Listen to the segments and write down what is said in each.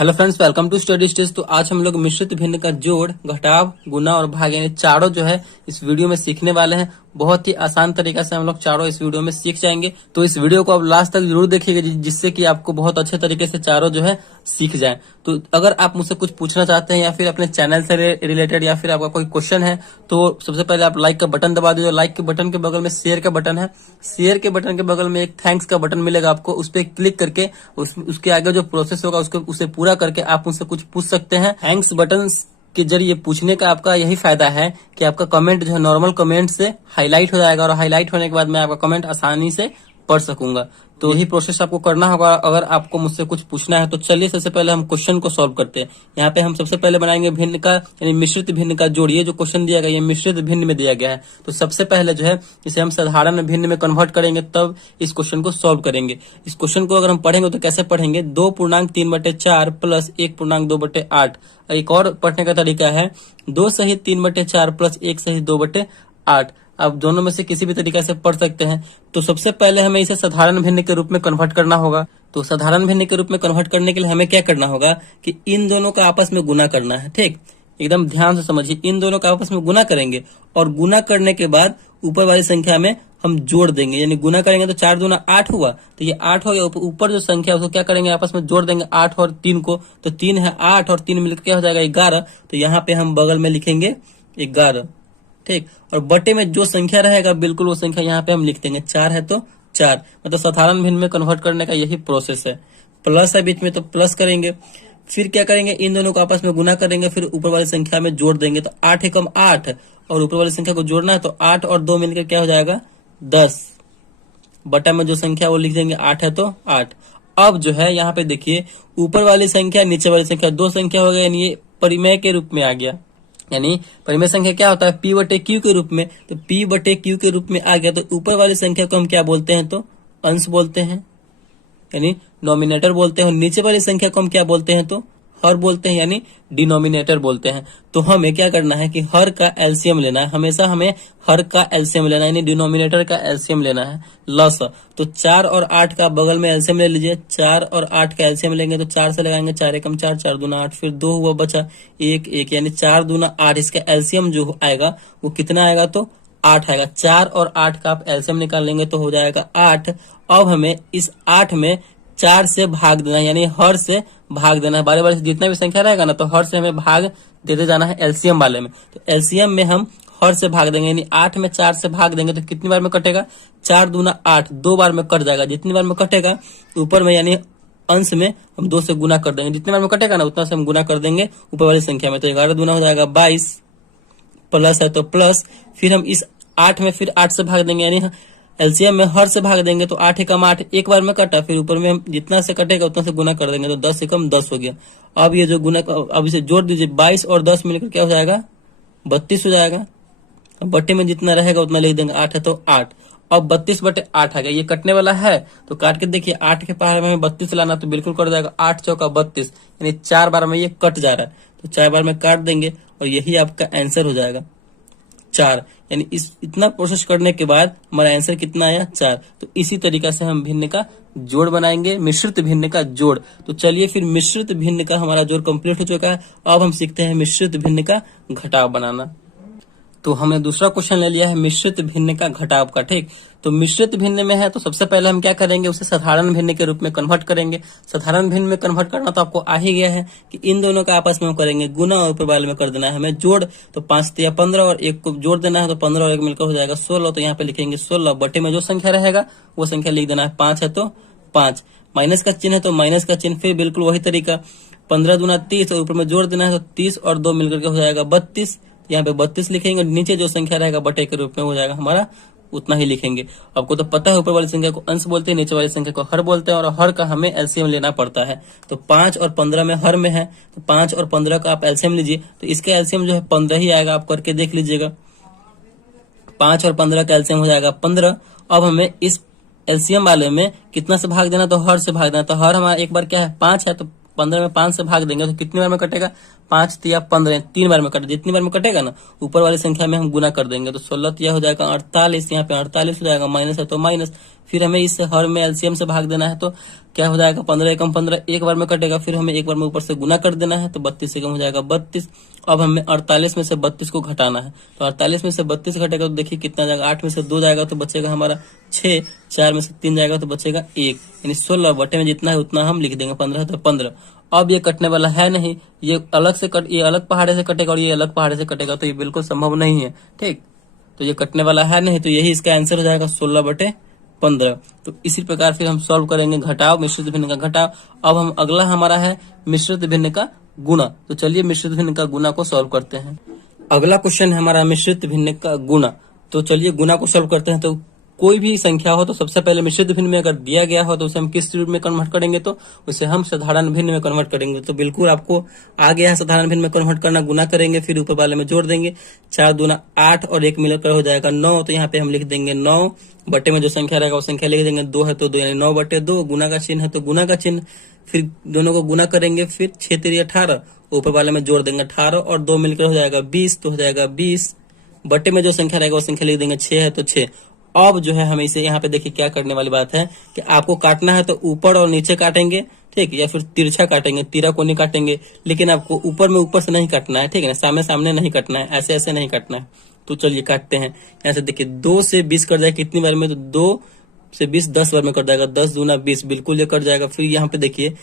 Hello friends, welcome to study stage. तो आज हम लोग मिश्रित भिन्न का जोड़, घटाव, गुना और भाग यानी चारों जो है इस वीडियो में सीखने वाले हैं। बहुत ही आसान तरीका से हम लोग चारों इस वीडियो में सीख जाएंगे। तो इस वीडियो को आप लास्ट तक जरूर देखिएगा जिससे कि आपको बहुत अच्छे तरीके से चारों जो है सीख जाए। तो अगर आप मुझसे कुछ पूछना चाहते हैं या फिर अपने चैनल से रिलेटेड या फिर आपका कोई क्वेश्चन है तो सबसे पहले आप लाइक का बटन दबा दीजिए। लाइक के बटन के बगल में शेयर का बटन है, शेयर के बटन के बगल में एक थैंक्स का बटन मिलेगा आपको। उस पर क्लिक करके उसके आगे जो प्रोसेस होगा उसे पूरा करके आप मुझसे कुछ पूछ सकते हैं। थैंक्स बटन के जरिए पूछने का आपका यही फायदा है कि आपका कमेंट जो है नॉर्मल कमेंट से हाईलाइट हो जाएगा और हाईलाइट होने के बाद मैं आपका कमेंट आसानी से पढ़ सकूंगा। तो यही प्रोसेस आपको करना होगा अगर आपको मुझसे कुछ पूछना है। तो चलिए सबसे पहले हम क्वेश्चन को सॉल्व करते हैं। यहाँ पे हम सबसे पहले बनाएंगे भिन्न का यानी मिश्रित भिन्न का जोड़। ये जो क्वेश्चन दिया गया ये मिश्रित भिन्न में दिया गया है। तो सबसे पहले जो है इसे हम साधारण भिन्न में कन्वर्ट करेंगे, तब इस क्वेश्चन को सॉल्व करेंगे। इस क्वेश्चन को अगर हम पढ़ेंगे तो कैसे पढ़ेंगे, 2.3/4 प्लस 1.2/8। एक और पढ़ने का तरीका है 2 सहित 3/4 प्लस 1 सहित 2/8। आप दोनों में से किसी भी तरीका से पढ़ सकते हैं। तो सबसे पहले हमें इसे साधारण भिन्न के रूप में कन्वर्ट करना होगा। तो साधारण भिन्न के रूप में कन्वर्ट करने के लिए हमें क्या करना होगा कि इन दोनों का आपस में गुना करना है। ठीक, एकदम ध्यान से समझिए। इन दोनों का आपस में गुना करेंगे और गुना करने के बाद ऊपर वाली संख्या में हम जोड़ देंगे। यानी गुना करेंगे तो 4 दूना 8 हुआ, तो ये 8 हो गया। ऊपर जो संख्या है उसको क्या करेंगे, आपस में जोड़ देंगे 8 और 3 को। तो 3 है 8 और 3 मिलकर क्या हो जाएगा 11। तो यहाँ पे हम बगल में लिखेंगे 11। ठीक, और बटे में जो संख्या रहेगा बिल्कुल वो संख्या यहाँ पे हम लिख देंगे। 4 है तो 4। मतलब साधारण भिन्न में कन्वर्ट करने का यही प्रोसेस है। प्लस है बीच में तो प्लस करेंगे, फिर क्या करेंगे इन दोनों को आपस में गुना करेंगे, फिर ऊपर वाली संख्या में जोड़ देंगे। तो 8 एकम 8 और ऊपर वाली संख्या को जोड़ना है तो 8 और 2 मिलकर क्या हो जाएगा 10। बटा में जो संख्या वो लिख देंगे 8 है तो 8। अब जो है यहाँ पे देखिए ऊपर वाली संख्या नीचे वाली संख्या दो संख्या हो गया, यानी ये परिमेय के रूप में आ गया। यानी परिमेय संख्या क्या होता है P बटे Q के रूप में। तो P बटे Q के रूप में आ गया तो ऊपर वाली संख्या को हम क्या बोलते हैं, तो अंश बोलते हैं यानी नॉमिनेटर बोलते हैं। नीचे वाली संख्या को हम क्या बोलते हैं, तो हर बोलते हैं यानी डिनोमिनेटर बोलते हैं। तो हमें क्या करना है कि हर का एलसीएम लेना है। हमेशा हमें हर का एलसीएम लेना है यानी डिनोमिनेटर का एलसीएम लेना है। लस तो 4 और 8 का बगल में एलसीएम ले लीजिए। 4 और 8 का एलसीएम लेंगे तो 4 से लगाएंगे 4 एकम 4, 4 दूना 8, फिर 2 हुआ बचा 1 1 यानी 4 दूना 8। इसका एलसीएम जो आएगा वो कितना आएगा, तो 8 आएगा। 4 और 8 का आप एलसीएम निकाल लेंगे तो हो जाएगा 8। अब हमें इस 8 में 4 से भाग देना है यानी हर से भाग देना है। बारे बारे से जितना भी संख्या रहेगा ना तो हर से हमें भाग देते जाना है एलसीएम वाले में। तो एलसीएम में हम हर से भाग देंगे यानी 8 में 4 से भाग देंगे तो कितनी बार में कटेगा, 4 दूना 8, 2 बार में कट जाएगा। जितनी बार में कटेगा ऊपर में यानी अंश में हम 2 से गुना कर देंगे। जितनी बार में कटेगा ना उतना से हम गुना कर देंगे ऊपर वाली संख्या में। तो 11 दूना हो जाएगा 22, प्लस है तो प्लस, फिर हम इस 8 में फिर 8 से भाग देंगे यानी एलसीएम में हर से भाग देंगे। तो 8 एकम 8 एक बार में कटा, फिर ऊपर में हम जितना से कटेगा उतना से गुना कर देंगे तो 10 एकम 10 हो गया। अब ये जो गुना अब इसे जोड़ दीजिए, 22 और 10 मिलकर क्या हो जाएगा 32 हो जाएगा। अब बट्टे में जितना रहेगा उतना लिख देंगे। 8 है तो 8। अब 32 बटे 8 आ गया। ये कटने वाला है तो काट के देखिए 8 के पहाड़ में हमें 32 लाना तो बिल्कुल कट जाएगा। 8 चौका 32 यानी 4 बार में ये कट जा रहा है तो 4 बार में काट देंगे और यही आपका आंसर हो जाएगा 4। यानी इस इतना प्रोसेस करने के बाद हमारा आंसर कितना आया 4। तो इसी तरीका से हम भिन्न का जोड़ बनाएंगे, मिश्रित भिन्न का जोड़। तो चलिए फिर मिश्रित भिन्न का हमारा जोड़ कंप्लीट हो चुका है। अब हम सीखते हैं मिश्रित भिन्न का घटाव बनाना। तो हमने दूसरा क्वेश्चन ले लिया है मिश्रित भिन्न का घटाव का। ठीक, तो मिश्रित भिन्न में है तो सबसे पहले हम क्या करेंगे, उसे साधारण भिन्न के रूप में कन्वर्ट करेंगे। साधारण भिन्न में कन्वर्ट करना तो आपको आ ही गया है कि इन दोनों का आपस में करेंगे गुना और ऊपर वाले में कर देना है हमें जोड़। तो 5 या 15 और 1 को जोड़ देना है तो 15 और 1 मिलकर हो जाएगा 16। तो यहाँ पे लिखेंगे 16, बटे में जो संख्या रहेगा वो संख्या लिख देना है। 5 है तो 5, माइनस का चिन्ह है तो माइनस का चिन्ह, फिर बिल्कुल वही तरीका 15 दूना 30 और ऊपर में जोड़ देना है तो 30 और 2 मिलकर के हो जाएगा 32। यहाँ पे 32 लिखेंगे, नीचे जो संख्या रहेगा बटे के रूप में हो जाएगा हमारा, उतना ही लिखेंगे। आपको तो पता है ऊपर वाली संख्या को अंश बोलते हैं, नीचे वाली संख्या को हर बोलते हैं और हर का हमें एलसीएम लेना पड़ता है। तो 5 और 15 में हर में है तो 5 और 15 का आप एलसीएम लीजिए तो इसका एलसीएम जो है 15 ही आएगा। आप करके देख लीजिएगा, 5 और 15 का एलसीएम हो जाएगा 15। अब हमें इस एलसीएम वाले में कितना से भाग देना, तो हर से भाग देना। तो हर हमारा एक बार क्या है 5 है तो 15 में 5 से भाग देंगे तो कितनी बार में कटेगा, 5 तिया 15, 3 बार में कटे, जितनी बार में कटेगा ना ऊपर वाली संख्या में हम गुना कर देंगे। तो 16 तिया हो जाएगा 48, यहाँ पे 48 हो जाएगा, माइनस है तो माइनस। फिर हमें इस हर में एलसीएम से भाग देना है तो क्या हो जाएगा, 15 एकम 15 एक बार में कटेगा, फिर हमें एक बार में ऊपर से गुना कर देना है तो 32 एकम हो जाएगा 32। अब हमें 48 में से 32 को घटाना है, तो 48 में से 32 घटेगा तो देखिए कितना जाएगा, 8 में से 2 जाएगा तो बचेगा हमारा 6, 4 में से 3 जाएगा तो बचेगा 1, यानी 16 बटे में जितना है उतना हम लिख देंगे, 15 तो 15। अब ये कटने वाला है नहीं, ये अलग से ये अलग पहाड़े से कटेगा और ये अलग पहाड़े से कटेगा, तो ये बिल्कुल संभव नहीं है। ठीक, तो ये कटने वाला है नहीं, तो यही इसका आंसर हो जाएगा 16 बटे 15। तो इसी प्रकार फिर हम सॉल्व करेंगे घटाव, मिश्रित भिन्न का घटाव। अब हम अगला हमारा है मिश्रित भिन्न का गुणा। तो चलिए मिश्रित भिन्न का गुणा को सॉल्व करते हैं। अगला क्वेश्चन है हमारा मिश्रित भिन्न का गुणा। तो चलिए गुणा को सॉल्व करते हैं। तो कोई भी संख्या हो तो सबसे पहले मिश्रित भिन्न में अगर दिया गया हो तो उसे हम किस रूप में कन्वर्ट करेंगे, तो उसे हम साधारण भिन्न में कन्वर्ट करेंगे। तो बिल्कुल आपको आ गया है साधारण भिन्न में कन्वर्ट करना, गुना करेंगे फिर ऊपर वाले में जोड़ देंगे, 4 दूना 8 और 1 मिलकर हो जाएगा 9। तो यहाँ पे हम लिख देंगे 9 बटे में जो संख्या रहेगा वो संख्या लिख देंगे, 2 है तो 2 यानी 9 बटे 2, गुना का चिन्ह है तो गुना का चिन्ह, फिर दोनों को गुना करेंगे, फिर 6 3 18 ऊपर वाले में जोड़ देंगे 18 और 2 मिलकर हो जाएगा 20, तो हो जाएगा 20 बटे में जो संख्या रहेगा वो संख्या लिख देंगे, 6 है तो 6। अब जो है हमें इसे यहाँ पे देखिए क्या करने वाली बात है कि आपको काटना है तो ऊपर और नीचे काटेंगे, ठीक, या फिर तिरछा काटेंगे, तिरा को नहीं काटेंगे, लेकिन आपको ऊपर में ऊपर से नहीं काटना है, ठीक है ना, सामने सामने नहीं काटना है, ऐसे ऐसे नहीं काटना है। तो चलिए काटते हैं। यहाँ से देखिए 2 से 20 कट जाएगा कितनी बार में, तो 2 से 20 10 बार में कट जाएगा, 10 दूना 20 बिल्कुल ये कट जाएगा। फिर यहाँ पे देखिए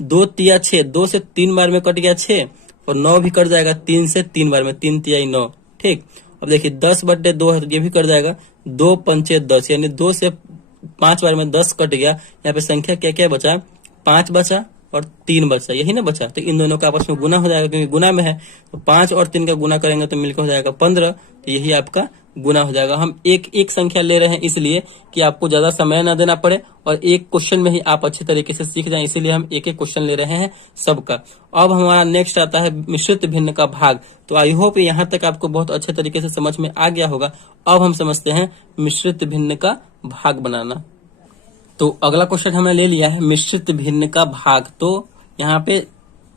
2 तिया 6, 2 से 3 बार में कट गया 6 और 9 भी कट जाएगा 3 से 3 बार में, 3 तिया 9, ठीक। अब देखिए 10 बटे 2 है तो ये भी कट जाएगा, 2 पंचे 10 यानी 2 से 5 बार में 10 कट गया। यहाँ पे संख्या क्या क्या बचा, 5 बचा और 3 बचा, यही ना बचा। तो इन दोनों का आपस में गुना हो जाएगा क्योंकि गुना में है, तो 5 और 3 का गुना करेंगे तो मिलकर हो जाएगा 15। तो यही आपका गुना हो जाएगा। हम एक एक संख्या ले रहे हैं इसलिए कि आपको ज्यादा समय न देना पड़े और एक क्वेश्चन में ही आप अच्छी तरीके से सीख जाएं, इसीलिए हम एक एक क्वेश्चन ले रहे हैं सबका। अब हमारा नेक्स्ट आता है मिश्रित भिन्न का भाग। तो आई होप यहाँ तक आपको बहुत अच्छे तरीके से समझ में आ गया होगा। अब हम समझते हैं मिश्रित भिन्न का भाग बनाना। तो अगला क्वेश्चन हमने ले लिया है मिश्रित भिन्न का भाग। तो यहाँ पे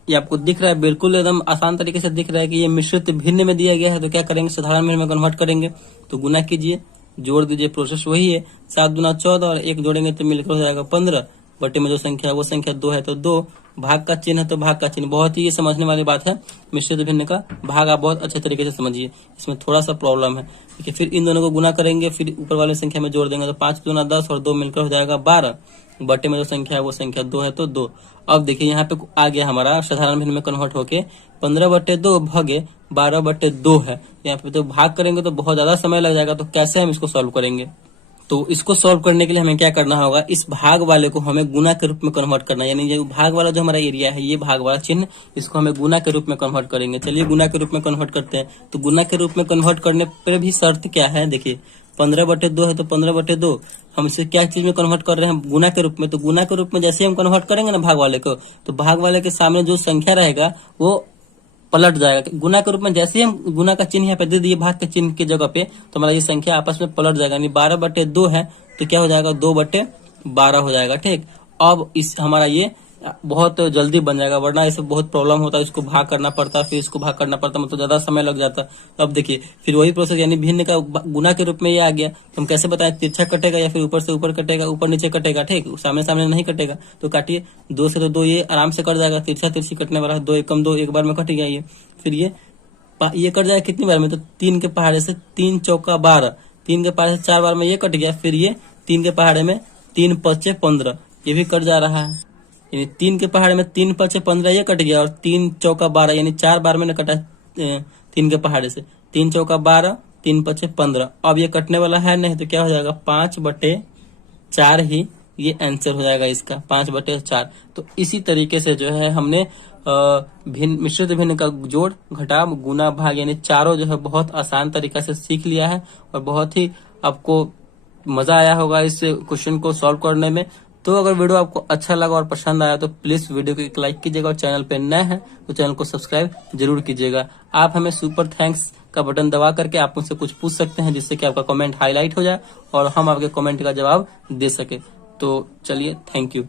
ये आपको दिख रहा है, बिल्कुल एकदम आसान तरीके से दिख रहा है कि ये मिश्रित भिन्न में दिया गया है। तो क्या करेंगे, साधारण भिन्न में कन्वर्ट करेंगे। तो गुना कीजिए, जोड़ दीजिए, प्रोसेस वही है, 7 दूना 14 और 1 जोड़ेंगे तो मिलकर हो जाएगा 15 बटे में जो संख्या है वो संख्या 2 है तो 2, भाग का चिन्ह है तो भाग का चिन्ह। बहुत ही ये समझने वाली बात है, मिश्रित भिन्न का भाग आप बहुत अच्छे तरीके से समझिए, इसमें थोड़ा सा प्रॉब्लम है। ठीक है, फिर इन दोनों को गुना करेंगे, फिर ऊपर वाले संख्या में जोड़ देंगे तो 5 दूना 10 और 2 मिलकर हो जाएगा 12 बटे में जो संख्या है वो संख्या 2 है तो 2। अब देखिए यहाँ पे आ गया हमारा साधारण भिन्न में कन्वर्ट होके 15 बटे 2 भागे 12 बटे 2 है। यहाँ पे तो भाग करेंगे तो बहुत ज्यादा समय लग जाएगा। तो कैसे हम इसको सॉल्व करेंगे, तो इसको सॉल्व करने के लिए हमें क्या करना होगा, इस भाग वाले को हमें गुना के रूप में कन्वर्ट करना है। यानी ये भाग वाला जो हमारा एरिया है, ये भाग वाला चिन्ह, इसको हमें गुना के रूप में कन्वर्ट करेंगे। चलिए गुना के रूप में कन्वर्ट करते हैं। तो गुना के रूप में कन्वर्ट करने पर भी शर्त क्या है, देखिए 15 बटे 2 है तो 15 बटे 2 हम इसे क्या चीज में कन्वर्ट कर रहे हैं, गुना के रूप में। तो गुना के रूप में जैसे हम कन्वर्ट करेंगे ना भाग वाले को, तो भाग वाले के सामने जो संख्या रहेगा वो पलट जाएगा। गुना के रूप में जैसे हम गुना का चिन्ह यहाँ पे दे दिए भाग के चिन्ह की जगह पे, तो हमारा ये संख्या आपस में पलट जाएगा। यानी 12 बटे 2 है तो क्या हो जाएगा, 2 बटे 12 हो जाएगा। ठीक, अब इस हमारा ये बहुत जल्दी बन जाएगा, वरना इसे बहुत प्रॉब्लम होता है, इसको भाग करना पड़ता, फिर इसको भाग करना पड़ता, मतलब ज्यादा समय लग जाता। अब देखिए फिर वही प्रोसेस, यानी भिन्न का गुना के रूप में ये आ गया। तो हम कैसे बताएं, तिरछा कटेगा या फिर ऊपर से ऊपर कटेगा, ऊपर नीचे कटेगा, ठीक, सामने सामने नहीं कटेगा। तो काटिए, 2 से तो 2 ये आराम से कट जाएगा, तिरछा तिरछी कटने वाला है, 2 एकम 2 एक बार में कट गया ये। फिर ये कट जाएगा कितनी बार में, तो 3 के पहाड़े से 3 चौका 12, 3 के पहाड़े से 4 बार में ये कट गया। फिर ये 3 के पहाड़े में 3 पचे 15 ये भी कट जा रहा है। यानी 3 के पहाड़े में 3 पचे 15 ये कट गया और 3 चौका 12 यानी 4 बार में न कटा 3 के पहाड़े से, 3 चौका 12 3 पचे 15। अब ये कटने वाला है नहीं तो क्या हो जाएगा, 5 बटे 4 ही ये आंसर हो जाएगा इसका, 5 बटे 4। तो इसी तरीके से जो है हमने भिन्न मिश्रित भिन्न का जोड़ घटाव गुना भाग यानी चारों जो है बहुत आसान तरीका से सीख लिया है और बहुत ही आपको मजा आया होगा इस क्वेश्चन को सॉल्व करने में। तो अगर वीडियो आपको अच्छा लगा और पसंद आया तो प्लीज वीडियो को एक लाइक कीजिएगा और चैनल पे नए हैं तो चैनल को सब्सक्राइब जरूर कीजिएगा। आप हमें सुपर थैंक्स का बटन दबा करके आप मुझसे कुछ पूछ सकते हैं जिससे कि आपका कमेंट हाईलाइट हो जाए और हम आपके कमेंट का जवाब दे सके। तो चलिए, थैंक यू।